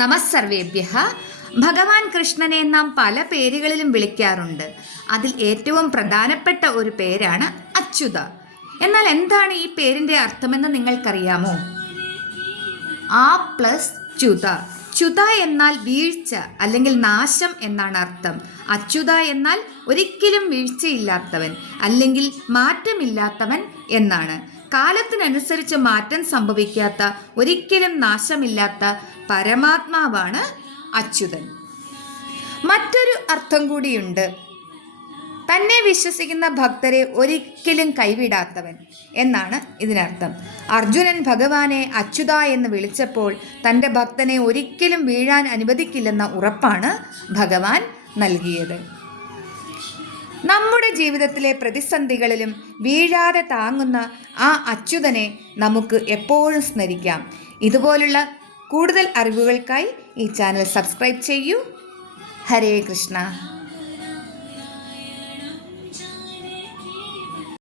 നമസ്സർവേഭ്യഃ. ഭഗവാൻ കൃഷ്ണനെ നാം പല പേരുകളിലും വിളിക്കാറുണ്ട്. അതിൽ ഏറ്റവും പ്രധാനപ്പെട്ട ഒരു പേരാണ് അച്യുത. എന്നാൽ എന്താണ് ഈ പേരിൻ്റെ അർത്ഥമെന്ന് നിങ്ങൾക്കറിയാമോ? ആ പ്ലസ് ച്യുത. ച്യുത എന്നാൽ വീഴ്ച അല്ലെങ്കിൽ നാശം എന്നാണ് അർത്ഥം. അച്യുത എന്നാൽ ഒരിക്കലും വീഴ്ചയില്ലാത്തവൻ അല്ലെങ്കിൽ മാറ്റമില്ലാത്തവൻ എന്നാണ്. കാലത്തിനനുസരിച്ച് മാറ്റം സംഭവിക്കാത്ത, ഒരിക്കലും നാശമില്ലാത്ത പരമാത്മാവാണ് അച്യുതൻ. മറ്റൊരു അർത്ഥം കൂടിയുണ്ട്. തന്നെ വിശ്വസിക്കുന്ന ഭക്തരെ ഒരിക്കലും കൈവിടാത്തവൻ എന്നാണ് ഇതിനർത്ഥം. അർജുനൻ ഭഗവാനെ അച്യുത എന്ന് വിളിച്ചപ്പോൾ തൻ്റെ ഭക്തനെ ഒരിക്കലും വീഴാൻ അനുവദിക്കില്ലെന്ന ഉറപ്പാണ് ഭഗവാൻ നൽകിയത്. നമ്മുടെ ജീവിതത്തിലെ പ്രതിസന്ധികളിലും വീഴാതെ താങ്ങുന്ന ആ അച്യുതനെ നമുക്ക് എപ്പോഴും സ്മരിക്കാം. ഇതുപോലുള്ള കൂടുതൽ അറിവുകൾക്കായി ഈ ചാനൽ സബ്സ്ക്രൈബ് ചെയ്യൂ. ഹരേ കൃഷ്ണ.